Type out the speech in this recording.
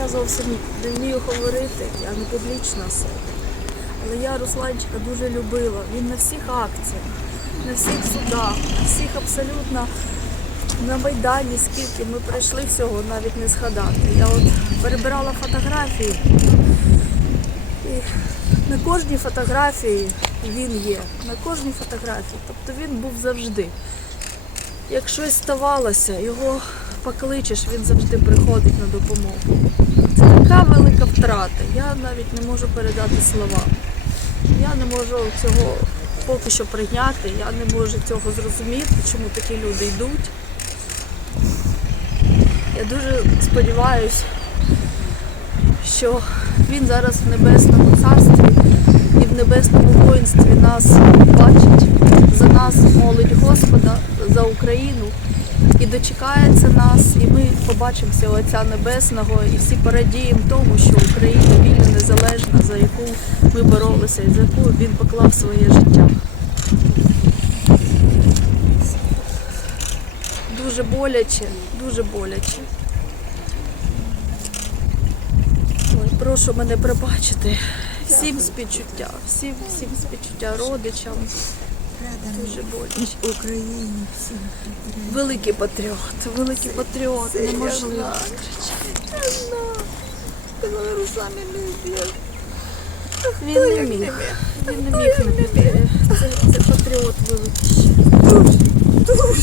Я зовсім не вмію говорити, я не публічна особа. Але я Русланчика дуже любила. Він на всіх акціях, на всіх судах, на всіх абсолютно на Майдані, скільки ми пройшли всього, навіть не згадати. Я от перебирала фотографії. І на кожній фотографії він є. На кожній фотографії. Тобто він був завжди. Як щось ставалося, його покличеш, він завжди приходить на допомогу. Це така велика втрата. Я навіть не можу передати слова. Я не можу цього поки що прийняти, я не можу цього зрозуміти, чому такі люди йдуть. Я дуже сподіваюся, що він зараз в небесному царстві і в небесному воїнстві нас бачить, за нас молить Господа, за Україну і дочекається нас, і ми побачимося Отця Небесного і всі порадіємо тому, що Україна вільна, незалежна, за яку ми боролися і за яку він поклав своє життя. Дуже боляче, дуже боляче. Ой, прошу мене пробачити. Всім співчуття, всім, всім співчуття родичам. Дуже боляче. Україні всім Великий патріот, великий патріот, неможливо. Руслан не любить. Він не міг. Він не міг не. Це, патріот великий. Дуже.